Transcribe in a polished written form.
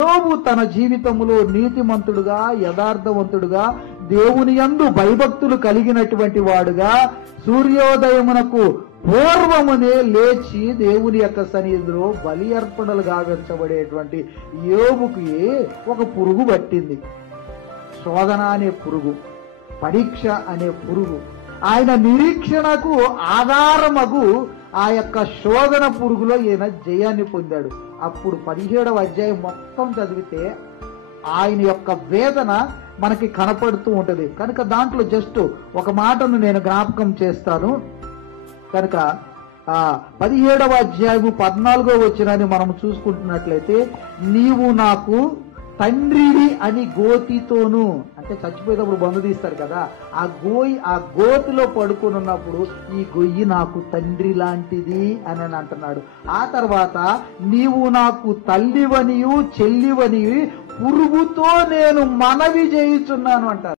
యోబు తన జీవితంలో నీతిమంతుడుగా, యథార్థవంతుడుగా, దేవుని యందు భయభక్తులు కలిగినటువంటి వాడుగా, సూర్యోదయమునకు పూర్వమునే లేచి దేవుని యొక్క సన్నిధిలో బలి అర్పణలు గావించబడేటువంటి యోబుకి ఒక పురుగు పట్టింది. శోధన అనే పురుగు, పరీక్ష అనే పురుగు. ఆయన నిరీక్షణకు ఆధారమగు ఆ యొక్క శోధన పురుగులో ఈయన జయాన్ని పొందాడు. అప్పుడు 17వ అధ్యాయం మొత్తం చదివితే ఆయన యొక్క వేదన మనకి కనపడుతూ ఉంటది. కనుక దాంట్లో జస్ట్ ఒక మాటను నేను జ్ఞాపకం చేస్తాను. కనుక 17వ అధ్యాయము 14వ వచనాన్ని మనం చూసుకుంటున్నట్లయితే, నీవు నాకు తండ్రివి అని గోతితోను, అంటే చచ్చిపోయేటప్పుడు బంధు తీస్తారు కదా, ఆ గోతిలో పడుకుని ఉన్నప్పుడు ఈ గొయ్యి నాకు తండ్రి లాంటిది అని అంటున్నాడు. ఆ తర్వాత నీవు నాకు తల్లివనియు చెల్లివని పురుగుతో నేను మనవి చేయుచున్నాను అంటారు.